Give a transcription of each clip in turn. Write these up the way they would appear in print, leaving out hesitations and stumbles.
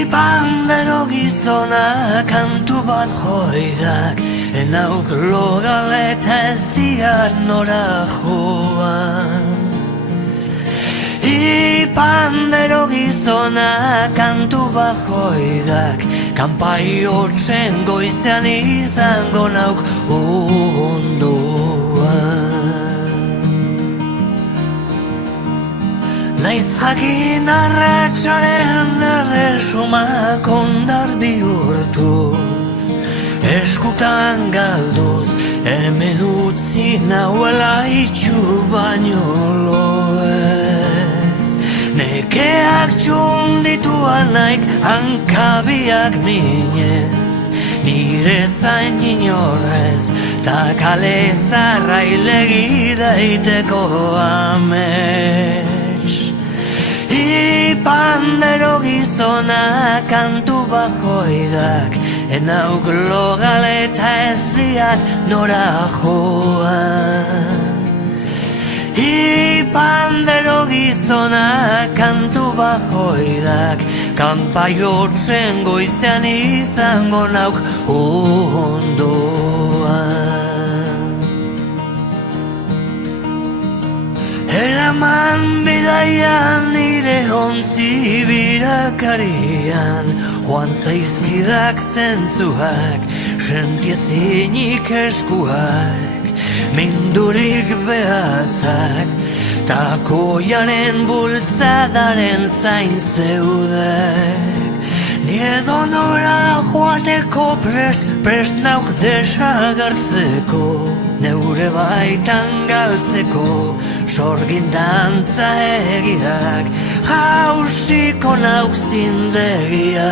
Ipandero gizona kantu bat joidak, enauk logaleta ez diat nora joan. Ipandero gizona kantu bat joidak, kanpai hotzen goizean izango nauk ondoan. Naiz jakin arratsaren erresumak ondar bihurtuz, eskutan galduz, hemen utzi nauela itxu baino loez. Nekeak txundituan naik hankabiak minez, nire zain inorrez, ta kale zarrailegi daiteko amets. Ipandero gizona kantu bat joidak, enauk logaleta ez diat nora joan. Ipandero gizona kantu bat joidak, kanpai hotzen goizean izango nauk ondoan. Eraman bidaian nire ontzi birakarian, joan zaizkidak zentzuak, sentiezinik eskuak, mindurik behatzak, ta koianen bultzadaren zain zeudek. Ni edonora joateko prest nauk desagartzeko, neure baitan galtzeko, sorgin dantza egiak, jausiko nauk zindegiat.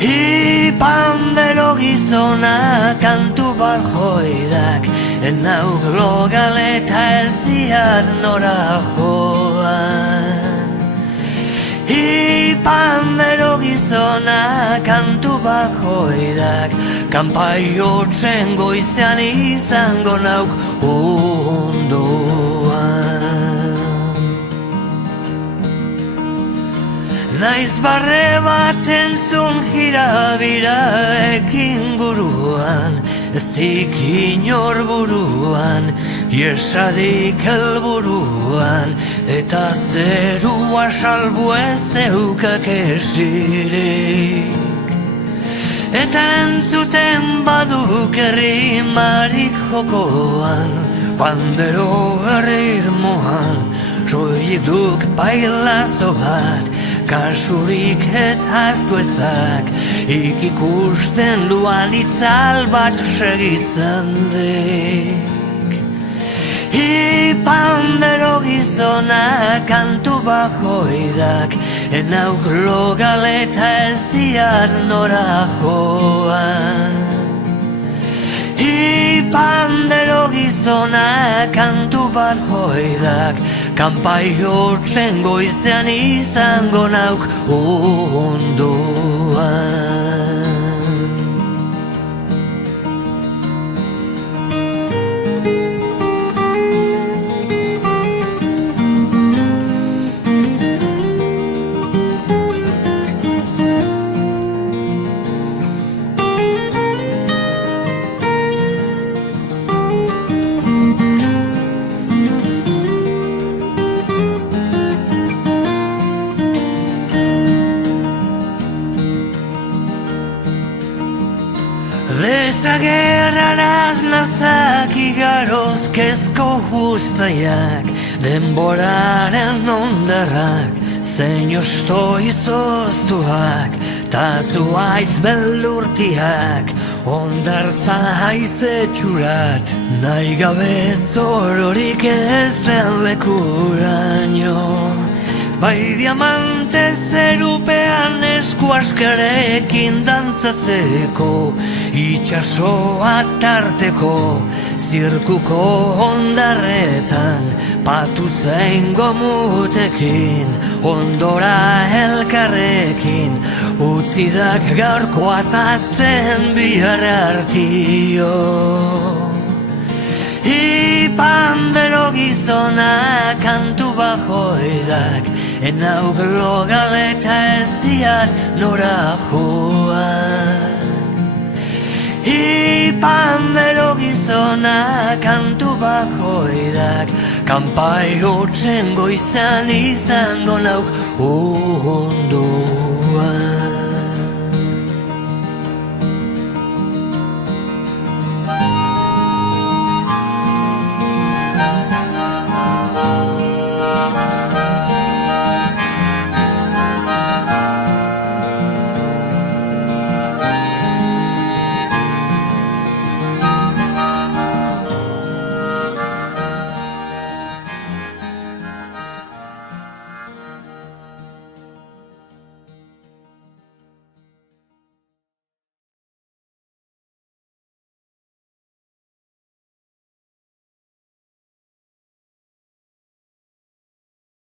Ipandero gizona kantu bat joidak, enauk logaleta ez diat nora joan. Ipandero gizona kantu bat joidak, kanpai hotzen goizean izango nauk ondoan. Naiz barre bat entzun jirabira ekin buruan, ez dik inor buruan, iesadik helburuan, eta zerua salbu ez zeukak esirik. Eta entzuten baduk errimarik jokoan, pandero erritmoan, soilik duk bailazo bat, kasurik ez haztu ezak, ikikusten duan itzal bat segitzen dik. Ipandero gizona kantu bat joidak, enauk logaleta ez diat nora joan. Ipandero gizona kantu bat joidak, kanpai hotzen goizean izango nauk ondoan. Desagerraraz nazak igaroz kezko guztaiak, denboraren ondarrak, zein osto izoztuak, ta zuaitz beldurtiak, ondartza haize txurat, nahi gabe zororik ez den lekuraino. Bai diamante zerupean esku askarekin dantzatzeko, itxasoa tarteko, zirkuko ondarretan, patu zein gomutekin, ondora elkarrekin, utzidak gaurkoa zazten bihar artio. Ipandero gizona kantu bajoidak, Enauk logaleta ez diat nora joan. Ipandero gizona kantu bajoidak, kanpai hotxen goizan izango nauk ondoan.